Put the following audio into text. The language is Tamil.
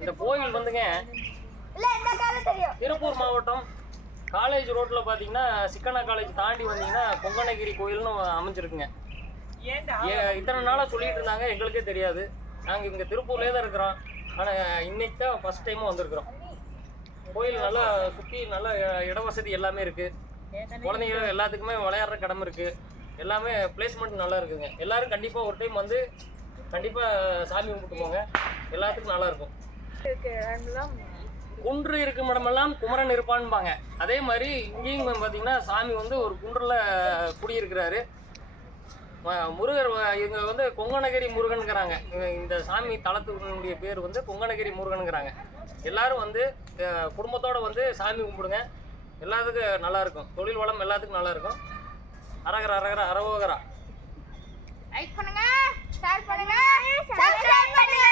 இந்த கோயில் வந்துங்க திருப்பூர் மாவட்டம் காலேஜ் ரோட்டில் பார்த்தீங்கன்னா சிக்கனா காலேஜ் தாண்டி வந்தீங்கன்னா கொங்கணகிரி கோயில்னு அமைஞ்சிருக்குங்க. இத்தனை நாளாக சொல்லிட்டு இருந்தாங்க, எங்களுக்கே தெரியாது. நாங்கள் இங்கே திருப்பூர்லேயே தான் இருக்கிறோம். ஆனால் இன்னைக்கு தான் ஃபஸ்ட் டைமும் வந்திருக்கிறோம். கோயில் நல்லா சுற்றி நல்ல இட வசதி எல்லாமே இருக்குது. குழந்தைங்க எல்லாத்துக்குமே விளையாடுற கடமை இருக்குது. எல்லாமே பிளேஸ்மெண்ட் நல்லா இருக்குங்க. எல்லோரும் கண்டிப்பாக ஒரு டைம் வந்து கண்டிப்பாக சாமி கும்பிட்டு போங்க. எல்லாத்துக்கும் நல்லா இருக்கும். குன்று இருக்கும் இடமெல்லாம் குமரன் இருப்பான்பாங்க. அதே மாதிரி இங்கேயும் பார்த்தீங்கன்னா சாமி வந்து ஒரு குன்றில் குடியிருக்கிறாரு. முருகர் இவங்க வந்து கொங்கணகிரி முருகனுங்கிறாங்க. இந்த சாமி தலத்துடைய பேர் வந்து கொங்கணகிரி முருகனுங்கிறாங்க. எல்லாரும் வந்து குடும்பத்தோடு வந்து சாமி கும்பிடுங்க. எல்லாத்துக்கும் நல்லாயிருக்கும். தொழில் வளம் எல்லாத்துக்கும் நல்லாயிருக்கும். அரகரா அரகரா அரவோகரா. லைக் பண்ணுங்க, ஷேர் பண்ணுங்க, சப்ஸ்கிரைப் பண்ணுங்க.